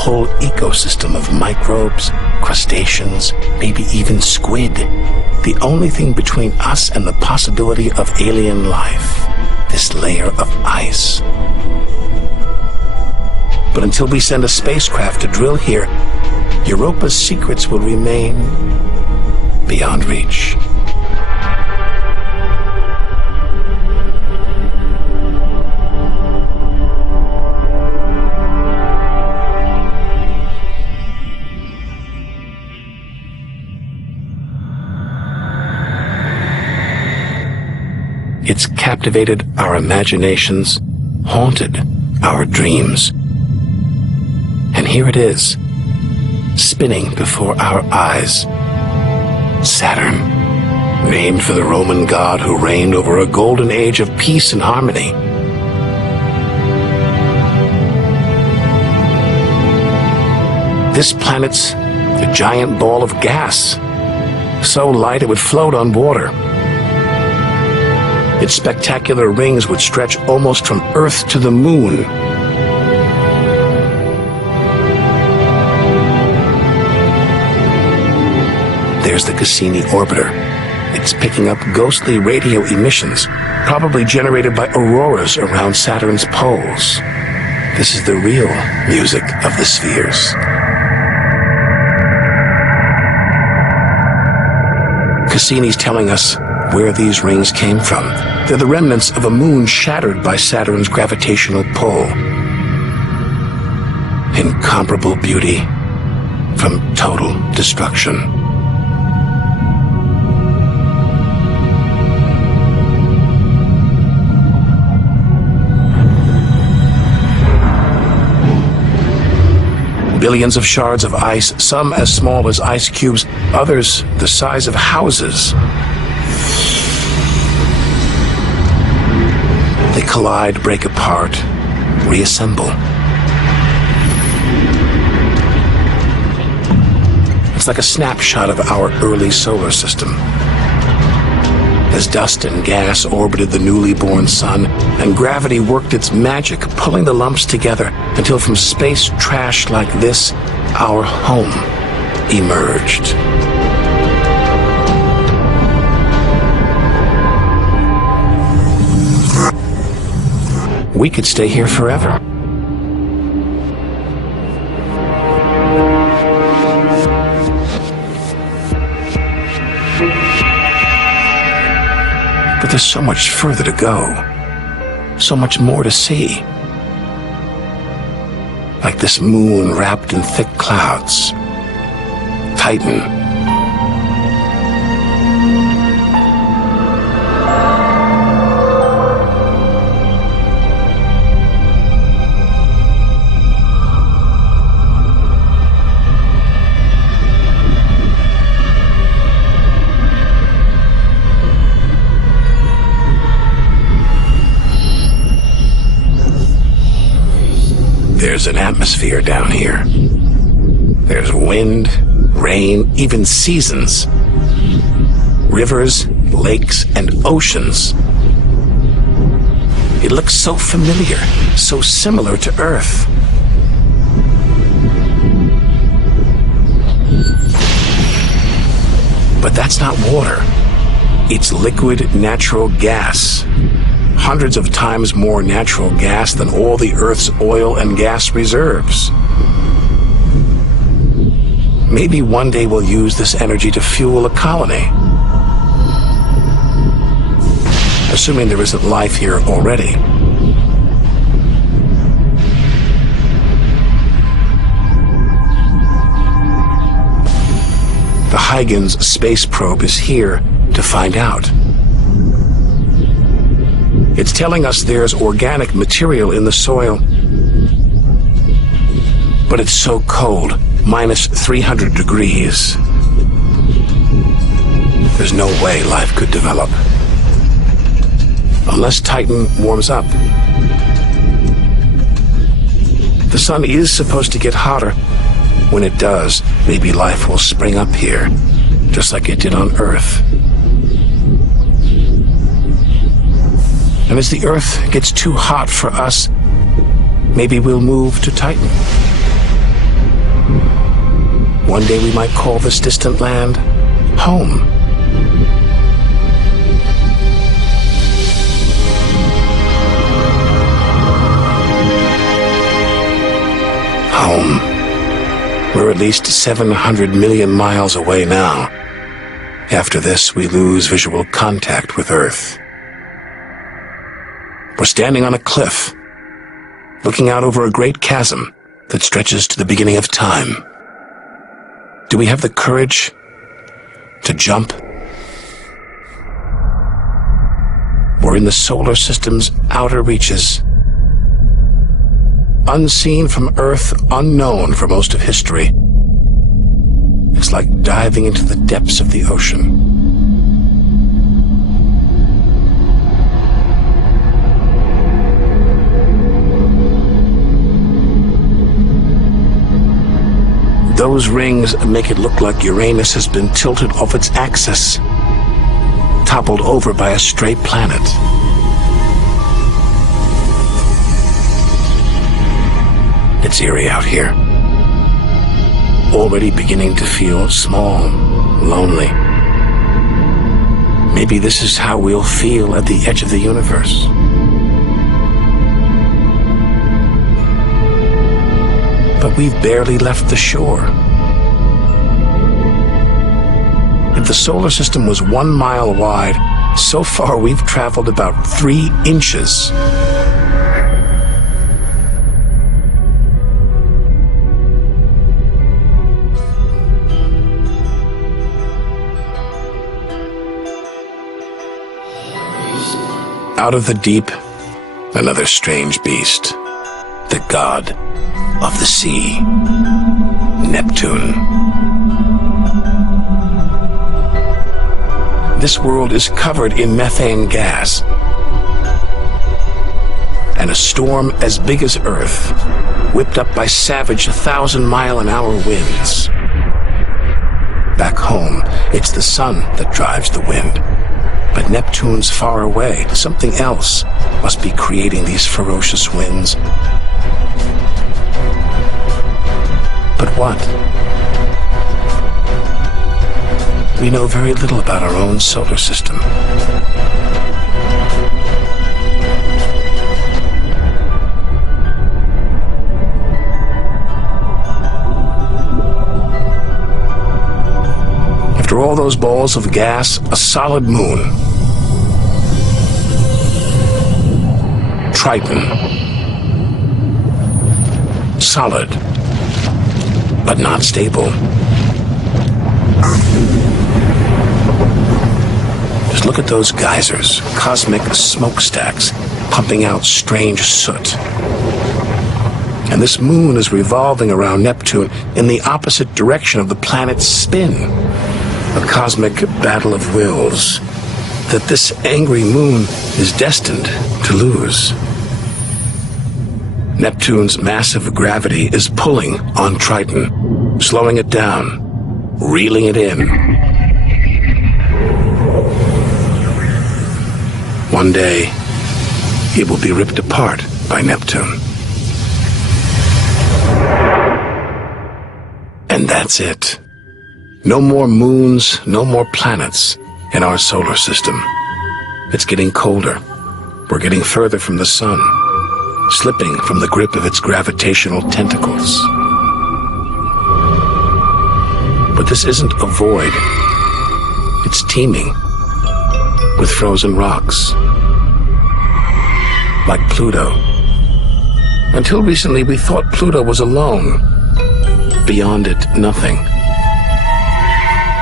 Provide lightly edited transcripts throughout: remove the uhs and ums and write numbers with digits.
whole ecosystem of microbes, crustaceans, maybe even squid. The only thing between us and the possibility of alien life, this layer of ice. But until we send a spacecraft to drill here, Europa's secrets will remain beyond reach. It's captivated our imaginations, haunted our dreams. And here it is, spinning before our eyes. Saturn, named for the Roman god who reigned over a golden age of peace and harmony. This planet's a giant ball of gas, so light it would float on water. Its spectacular rings would stretch almost from Earth to the moon. There's the Cassini orbiter. It's picking up ghostly radio emissions, probably generated by auroras around Saturn's poles. This is the real music of the spheres. Cassini's telling us where these rings came from. They're the remnants of a moon shattered by Saturn's gravitational pull. Incomparable beauty from total destruction. Billions of shards of ice, some as small as ice cubes, others the size of houses. They collide, break apart, reassemble. It's like a snapshot of our early solar system. As dust and gas orbited the newly born sun, and gravity worked its magic, pulling the lumps together until from space trash like this, our home emerged. We could stay here forever. But there's so much further to go, so much more to see. Like this moon wrapped in thick clouds. Titan. There's an atmosphere down here. There's wind, rain, even seasons. Rivers, lakes, and oceans. It looks so familiar, so similar to Earth. But that's not water. It's liquid natural gas. Hundreds of times more natural gas than all the Earth's oil and gas reserves. Maybe one day we'll use this energy to fuel a colony. Assuming there isn't life here already. The Huygens space probe is here to find out. It's telling us there's organic material in the soil, but it's so cold, minus 300 degrees. There's no way life could develop. Unless Titan warms up. The sun is supposed to get hotter. When it does, maybe life will spring up here, just like it did on Earth. And as the Earth gets too hot for us, maybe we'll move to Titan. One day we might call this distant land home. Home. We're at least 700 million miles away now. After this, we lose visual contact with Earth. We're standing on a cliff, looking out over a great chasm that stretches to the beginning of time. Do we have the courage to jump? We're in the solar system's outer reaches. Unseen from Earth, unknown for most of history. It's like diving into the depths of the ocean. Those rings make it look like Uranus has been tilted off its axis, toppled over by a stray planet. It's eerie out here. Already beginning to feel small, lonely. Maybe this is how we'll feel at the edge of the universe. But we've barely left the shore. If the solar system was 1 mile wide, so far we've traveled about 3 inches. Out of the deep, another strange beast, the god of the sea, Neptune. This world is covered in methane gas, and a storm as big as Earth, whipped up by savage 1,000-mile-an-hour winds. Back home, it's the sun that drives the wind. But Neptune's far away. Something else must be creating these ferocious winds. But what? We know very little about our own solar system. After all those balls of gas, a solid moon. Triton. Solid, but not stable. Just look at those geysers, cosmic smokestacks, pumping out strange soot. And this moon is revolving around Neptune in the opposite direction of the planet's spin. A cosmic battle of wills that this angry moon is destined to lose. Neptune's massive gravity is pulling on Triton, slowing it down, reeling it in. One day, it will be ripped apart by Neptune. And that's it. No more moons, no more planets in our solar system. It's getting colder. We're getting further from the sun, slipping from the grip of its gravitational tentacles. But this isn't a void. It's teeming with frozen rocks. Like Pluto. Until recently, we thought Pluto was alone. Beyond it, nothing.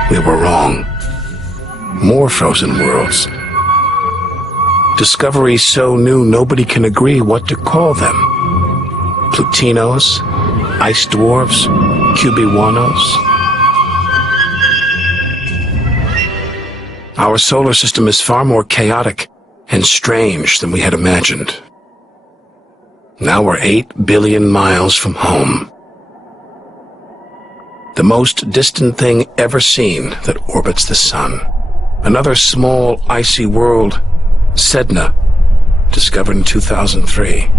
We were wrong. More frozen worlds. Discoveries so new nobody can agree what to call them. Plutinos, ice dwarfs, cubiwanos. Our solar system is far more chaotic and strange than we had imagined. Now we're 8 billion miles from home. The most distant thing ever seen that orbits the sun. Another small, icy world, Sedna, discovered in 2003.